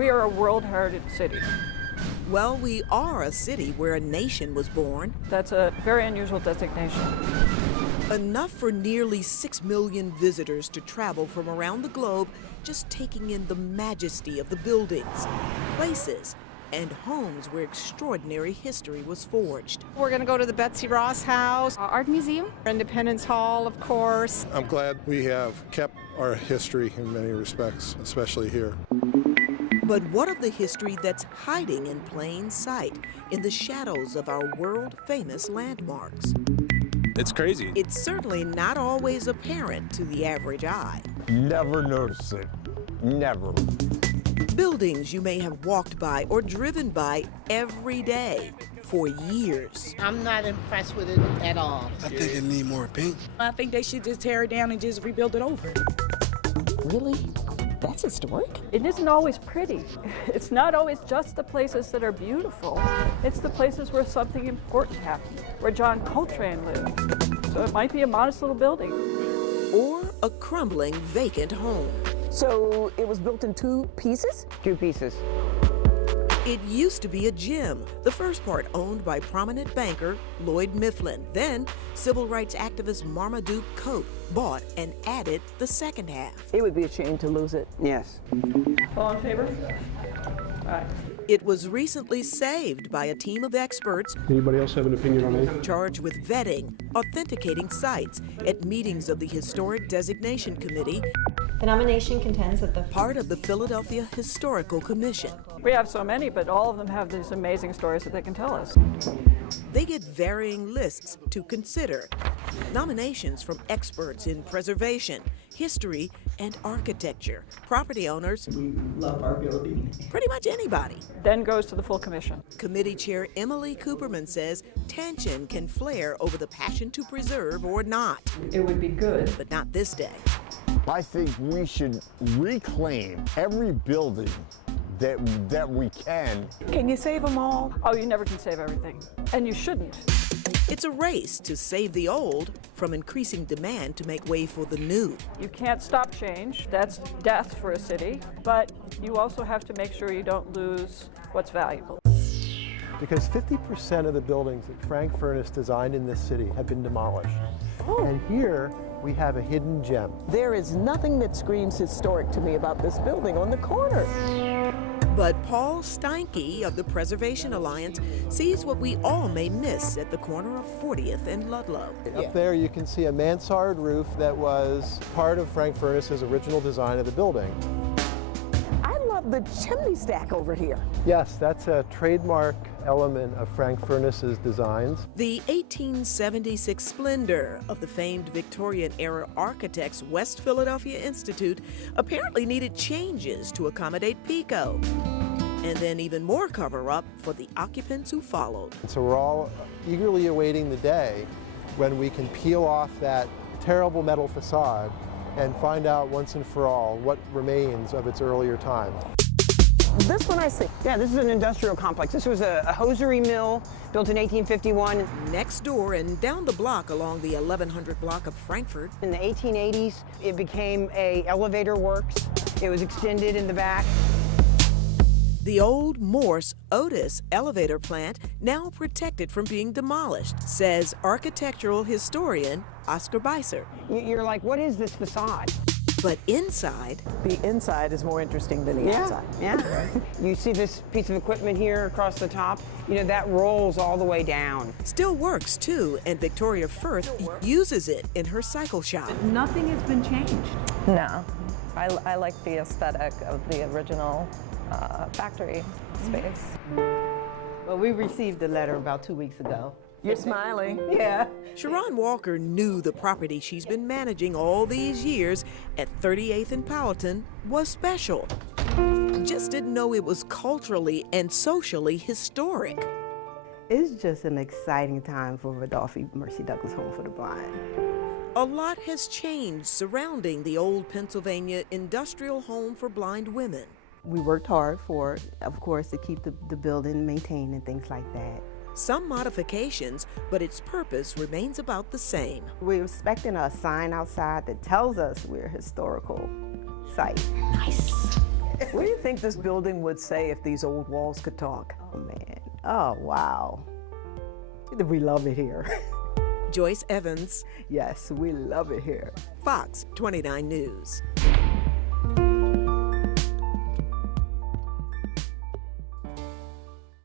We are a World Heritage City. Well, we are a city where a nation was born. That's a very unusual designation. Enough for nearly 6 million visitors to travel from around the globe, just taking in the majesty of the buildings, places, and homes where extraordinary history was forged. We're going to go to the Betsy Ross House, Art Museum, Independence Hall, of course. I'm glad we have kept our history in many respects, especially here. But what of the history that's hiding in plain sight, in the shadows of our world-famous landmarks? It's crazy. It's certainly not always apparent to the average eye. Never notice it. Never. Buildings you may have walked by or driven by every day for years. I'm not impressed with it at all. I think it needs more paint. I think they should just tear it down and just rebuild it over. Really? That's historic? It isn't always pretty. It's not always just the places that are beautiful. It's the places where something important happened, where John Coltrane lived. So it might be a modest little building. Or a crumbling vacant home. So it was built in 2 pieces? 2 pieces. It used to be a gym, the first part owned by prominent banker Lloyd Mifflin. Then civil rights activist Marmaduke Coate bought and added the second half. It would be a shame to lose it. Yes. All in favor? All right. It was recently saved by a team of experts. Anybody else have an opinion on it? Charged with vetting, authenticating sites at meetings of the Historic Designation Committee, The nomination contends that the part of the Philadelphia Historical Commission. We have so many, but all of them have these amazing stories that they can tell us. They get varying lists to consider. Nominations from experts in preservation, history, and architecture. Property owners. We love our building. Pretty much anybody. Then goes to the full commission. Committee Chair Emily Cooperman says tension can flare over the passion to preserve or not. It would be good. But not this day. I think we should reclaim every building that we can. Can you save them all? Oh, you never can save everything. And you shouldn't. It's a race to save the old from increasing demand to make way for the new. You can't stop change. That's death for a city. But you also have to make sure you don't lose what's valuable. Because 50% of the buildings that Frank Furness designed in this city have been demolished. Oh. And here we have a hidden gem. There is nothing that screams historic to me about this building on the corner. But Paul Steinke of the Preservation Alliance sees what we all may miss at the corner of 40th and Ludlow. Up there you can see a mansard roof that was part of Frank Furness's original design of the building. I love the chimney stack over here. Yes, that's a trademark element of Frank Furness's designs. The 1876 splendor of the famed Victorian-era architect's West Philadelphia Institute apparently needed changes to accommodate Pico. And then even more cover-up for the occupants who followed. So we're all eagerly awaiting the day when we can peel off that terrible metal facade and find out once and for all what remains of its earlier time. This one I see. Yeah, this is an industrial complex. This was a hosiery mill built in 1851. Next door and down the block along the 1100 block of Frankfurt. In the 1880s, it became a elevator works. It was extended in the back. The old Morse Otis elevator plant, now protected from being demolished, says architectural historian Oscar Beiser. You're like, what is this facade? But inside... The inside is more interesting than the outside. Yeah. You see this piece of equipment here across the top? You know, that rolls all the way down. Still works, too, and Victoria Firth uses it in her cycle shop. Nothing has been changed. No. I like the aesthetic of the original factory space. Well, we received a letter about 2 weeks ago. You're smiling. Yeah. Sharon Walker knew the property she's been managing all these years at 38th and Powhatan was special. Just didn't know it was culturally and socially historic. It's just an exciting time for Rodolphe Mercy Douglas Home for the Blind. A lot has changed surrounding the old Pennsylvania industrial home for blind women. We worked hard for, of course, to keep the building maintained and things like that. Some modifications, but its purpose remains about the same. We're expecting a sign outside that tells us we're a historical site. Nice. What do you think this building would say if these old walls could talk? Oh, man. Oh, wow. We love it here. Joyce Evans, Yes, we love it here. Fox 29 News.